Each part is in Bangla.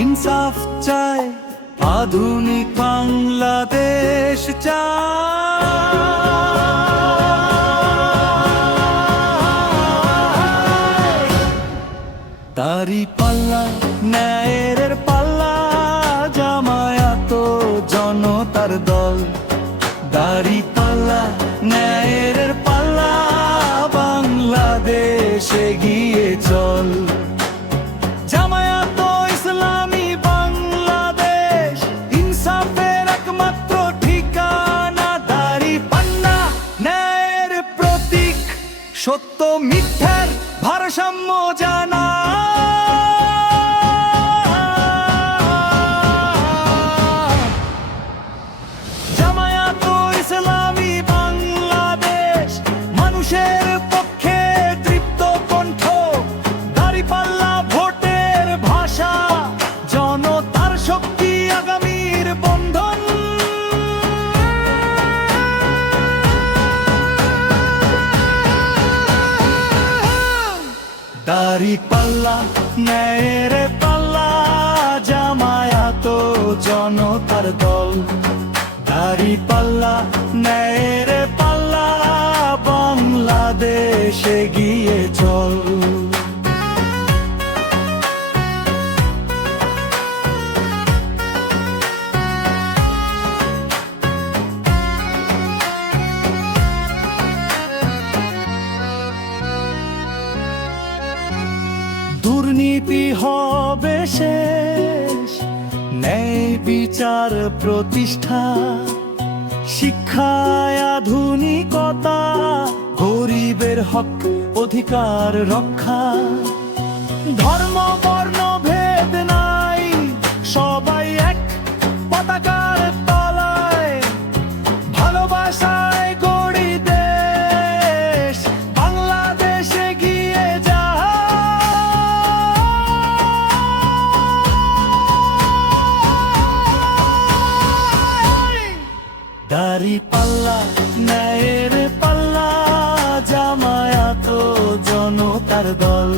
ইনসাফ চায় আধুনিক বাংলাদেশ চায় দাড়ি পাল্লা, ন্যায়ের পাল্লা, জামায়াত জনতার দল। দাড়ি পাল্লা, ন্যায়ের পাল্লা, বাংলাদেশ এগিয়ে চল। সত্য মিথ্যার ভারসাম্য জানা। জামায়াত ইসলামী বাংলাদেশ মানুষের পক্ষে কণ্ঠ ভোটের ভাষা জনতার শক্তি দাড়ি পাল্লা ন্যায়ের পাল্লা জামায়াত জনতার দল। দাড়ি পাল্লা ন্যায়ের পাল্লা বাংলাদেশে গিয়ে চল। দুর্নীতি হবে শেষ। ন্যায় বিচার প্রতিষ্ঠা। শিক্ষায় আধুনিকতা গরিবের হক অধিকার রক্ষা। ধর্ম দাড়ি পাল্লা ন্যায়ের পাল্লা জামায়াত জনতার দল।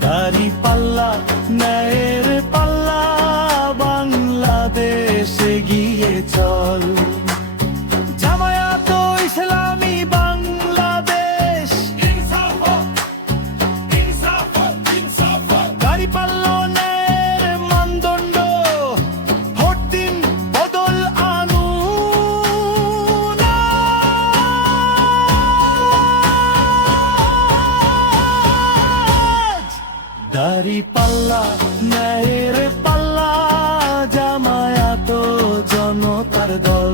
দাড়ি পাল্লা ন্যায়ের পাল্লা বাংলাদেশে গিয়ে চল। জামায়াত ইসলামী বাংলাদেশ। দাড়ি পাল্লনের দাড়ি পাল্লা ন্যায়ের পাল্লা জামায়াত জনতার দল।